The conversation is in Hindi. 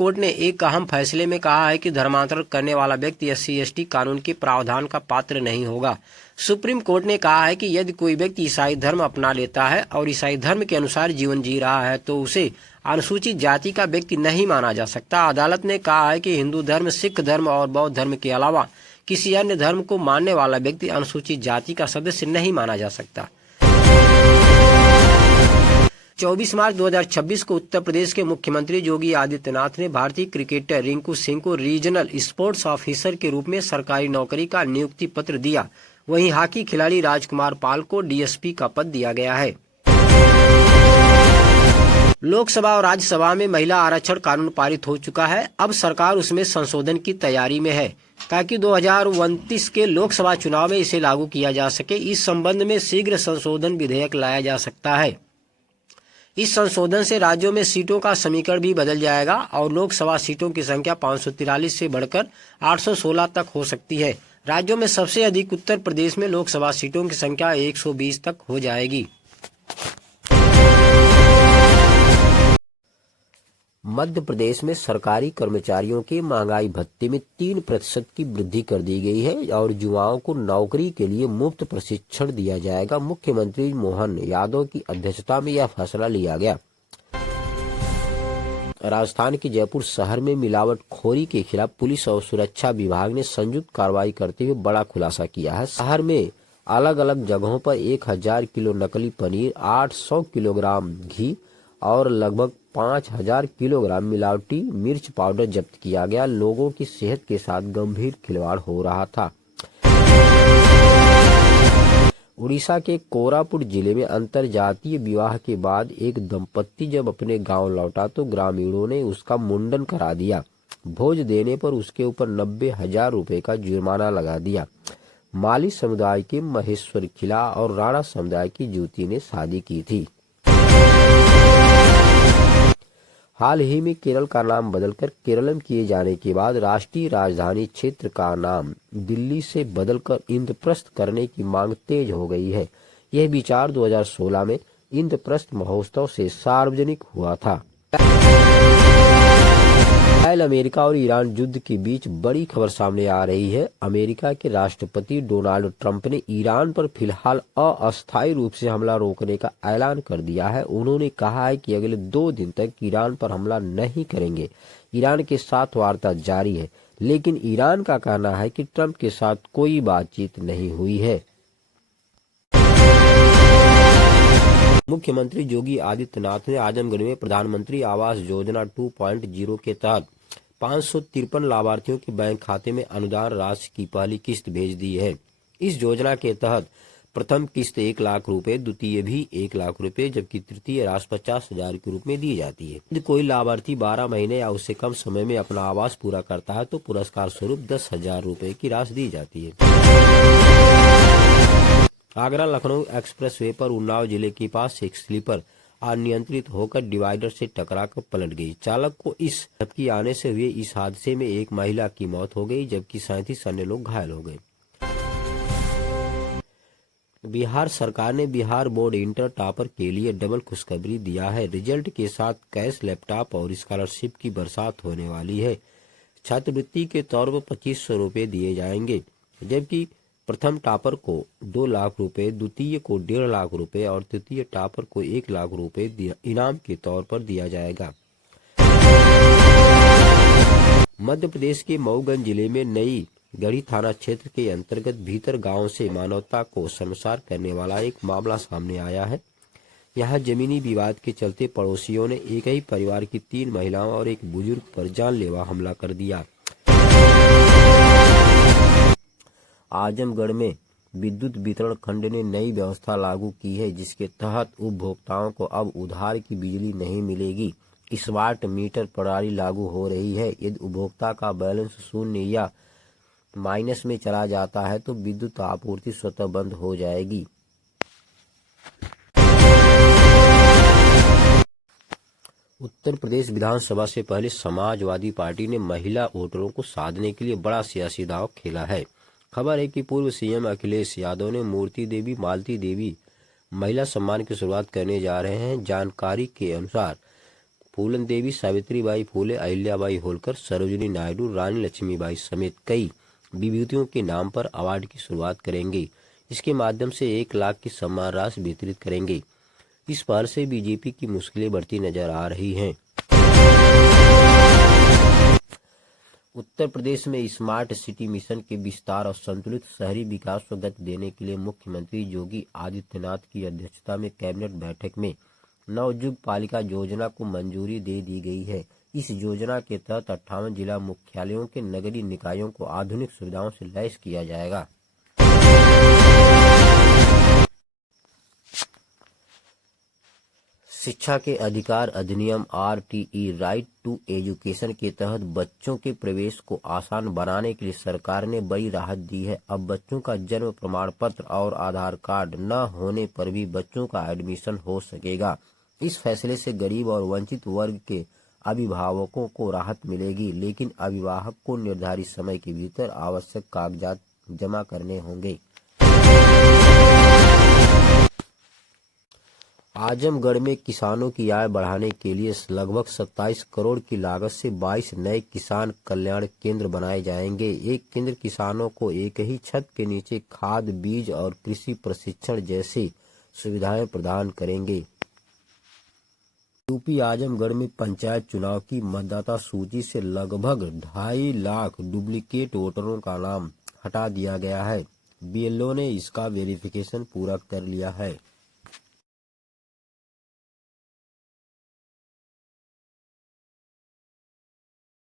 कोर्ट ने एक अहम फैसले में कहा है कि धर्मांतरण करने वाला व्यक्ति SC/ST कानून के प्रावधान का पात्र नहीं होगा। सुप्रीम कोर्ट ने कहा है कि यदि कोई व्यक्ति ईसाई धर्म अपना लेता है और ईसाई धर्म के अनुसार जीवन जी रहा है तो उसे अनुसूचित जाति का व्यक्ति नहीं माना जा सकता। अदालत ने कहा है कि हिंदू धर्म, सिख धर्म और बौद्ध धर्म के अलावा किसी अन्य धर्म को मानने वाला व्यक्ति अनुसूचित जाति का सदस्य नहीं माना जा सकता। 24 मार्च 2026 को उत्तर प्रदेश के मुख्यमंत्री योगी आदित्यनाथ ने भारतीय क्रिकेटर रिंकू सिंह को रीजनल स्पोर्ट्स ऑफिसर के रूप में सरकारी नौकरी का नियुक्ति पत्र दिया। वहीं हॉकी खिलाड़ी राजकुमार पाल को DSP का पद दिया गया है। लोकसभा और राज्यसभा में महिला आरक्षण कानून पारित हो चुका है। अब सरकार उसमें संशोधन की तैयारी में है ताकि 2029 के लोकसभा चुनाव में इसे लागू किया जा सके। इस संबंध में शीघ्र संशोधन विधेयक लाया जा सकता है। इस संशोधन से राज्यों में सीटों का समीकरण भी बदल जाएगा और लोकसभा सीटों की संख्या 543 से बढ़कर 816 तक हो सकती है। राज्यों में सबसे अधिक उत्तर प्रदेश में लोकसभा सीटों की संख्या 120 तक हो जाएगी। मध्य प्रदेश में सरकारी कर्मचारियों के महंगाई भत्ते में 3% की वृद्धि कर दी गई है और युवाओं को नौकरी के लिए मुफ्त प्रशिक्षण दिया जाएगा। मुख्यमंत्री मोहन यादव की अध्यक्षता में यह फैसला लिया गया। राजस्थान के जयपुर शहर में मिलावटखोरी के खिलाफ पुलिस और सुरक्षा विभाग ने संयुक्त कार्रवाई करते हुए बड़ा खुलासा किया है। शहर में अलग अलग जगहों पर 1000 किलो नकली पनीर, 800 किलोग्राम घी और लगभग 5000 किलोग्राम मिलावटी मिर्च पाउडर जब्त किया गया। लोगों की सेहत के साथ गंभीर खिलवाड़ हो रहा था। उड़ीसा के कोरापुट जिले में अंतरजातीय विवाह के बाद एक दंपत्ति जब अपने गांव लौटा तो ग्रामीणों ने उसका मुंडन करा दिया। भोज देने पर उसके ऊपर 90,000 रुपए का जुर्माना लगा दिया। माली समुदाय के महेश्वर खिला और राणा समुदाय की युवती ने शादी की थी। हाल ही में केरल का नाम बदलकर केरलम किए जाने के बाद राष्ट्रीय राजधानी क्षेत्र का नाम दिल्ली से बदलकर इंद्रप्रस्थ करने की मांग तेज हो गई है। यह विचार 2016 में इंद्रप्रस्थ महोत्सव से सार्वजनिक हुआ था। अमेरिका और ईरान युद्ध के बीच बड़ी खबर सामने आ रही है। अमेरिका के राष्ट्रपति डोनाल्ड ट्रंप ने ईरान पर फिलहाल अस्थायी रूप से हमला रोकने का ऐलान कर दिया है। उन्होंने कहा है कि अगले 2 दिन तक ईरान पर हमला नहीं करेंगे। ईरान के साथ वार्ता जारी है, लेकिन ईरान का कहना है कि ट्रंप के साथ कोई बातचीत नहीं हुई है। मुख्यमंत्री योगी आदित्यनाथ ने आजमगढ़ में प्रधानमंत्री आवास योजना 2.0 के तहत 553 लाभार्थियों के बैंक खाते में अनुदान राशि की पहली किस्त भेज दी है। इस योजना के तहत प्रथम किस्त 1 लाख रुपए, द्वितीय भी 1 लाख रुपए, जबकि तृतीय राशि 50,000 के रूप में दी जाती है। यदि कोई लाभार्थी 12 महीने या उससे कम समय में अपना आवास पूरा करता है तो पुरस्कार स्वरूप 10,000 रुपए की राशि दी जाती है। आगरा लखनऊ एक्सप्रेसवे पर उन्नाव जिले के पास एक स्लीपर अनियंत्रित होकर डिवाइडर से टकराकर पलट गई। चालक को इस झपकी आने से हुए इस हादसे में एक महिला की मौत हो गई, जबकि 37 अन्य लोग घायल हो गए। बिहार सरकार ने बिहार बोर्ड इंटर टॉपर के लिए डबल खुशखबरी दिया है। रिजल्ट के साथ कैश, लैपटॉप और स्कॉलरशिप की बरसात होने वाली है। छात्रवृत्ति के तौर पर 2500 रुपए दिए जाएंगे, जबकि प्रथम टॉपर को 2 लाख रुपए, द्वितीय को 1.5 लाख रुपए और तृतीय टॉपर को 1 लाख रुपए इनाम के तौर पर दिया जाएगा। मध्य प्रदेश के मऊगंज जिले में नई गढ़ी थाना क्षेत्र के अंतर्गत भीतर गांव से मानवता को शर्मसार करने वाला एक मामला सामने आया है। यहां जमीनी विवाद के चलते पड़ोसियों ने एक ही परिवार की 3 महिलाओं और एक बुजुर्ग पर जानलेवा हमला कर दिया। आजमगढ़ में विद्युत वितरण खंड ने नई व्यवस्था लागू की है, जिसके तहत उपभोक्ताओं को अब उधार की बिजली नहीं मिलेगी। स्मार्ट मीटर प्रणाली लागू हो रही है। यदि उपभोक्ता का बैलेंस 0 या माइनस में चला जाता है तो विद्युत आपूर्ति स्वतः बंद हो जाएगी। उत्तर प्रदेश विधानसभा से पहले समाजवादी पार्टी ने महिला वोटरों को साधने के लिए बड़ा सियासी दांव खेला है। खबर है कि पूर्व सीएम अखिलेश यादव ने मूर्ति देवी, मालती देवी महिला सम्मान की शुरुआत करने जा रहे हैं। जानकारी के अनुसार फूलन देवी, सावित्रीबाई फूले, अहिल्याबाई होलकर, सरोजिनी नायडू, रानी लक्ष्मीबाई समेत कई विभूतियों के नाम पर अवार्ड की शुरुआत करेंगे। इसके माध्यम से 1 लाख की सम्मान राशि वितरित करेंगे। इस पहल से बीजेपी की मुश्किलें बढ़ती नजर आ रही हैं। उत्तर प्रदेश में स्मार्ट सिटी मिशन के विस्तार और संतुलित शहरी विकास को गति देने के लिए मुख्यमंत्री योगी आदित्यनाथ की अध्यक्षता में कैबिनेट बैठक में नवयुग पालिका योजना को मंजूरी दे दी गई है। इस योजना के तहत 58 जिला मुख्यालयों के नगरीय निकायों को आधुनिक सुविधाओं से लैस किया जाएगा। शिक्षा के अधिकार अधिनियम RTE राइट टू एजुकेशन के तहत बच्चों के प्रवेश को आसान बनाने के लिए सरकार ने बड़ी राहत दी है। अब बच्चों का जन्म प्रमाण पत्र और आधार कार्ड न होने पर भी बच्चों का एडमिशन हो सकेगा। इस फैसले से गरीब और वंचित वर्ग के अभिभावकों को राहत मिलेगी, लेकिन अभिभावक को निर्धारित समय के भीतर आवश्यक कागजात जमा करने होंगे। आजमगढ़ में किसानों की आय बढ़ाने के लिए लगभग 27 करोड़ की लागत से 22 नए किसान कल्याण केंद्र बनाए जाएंगे। एक केंद्र किसानों को एक ही छत के नीचे खाद, बीज और कृषि प्रशिक्षण जैसी सुविधाएं प्रदान करेंगे। यूपी आजमगढ़ में पंचायत चुनाव की मतदाता सूची से लगभग 2.5 लाख डुप्लीकेट वोटरों का नाम हटा दिया गया है। BLO ने इसका वेरिफिकेशन पूरा कर लिया है।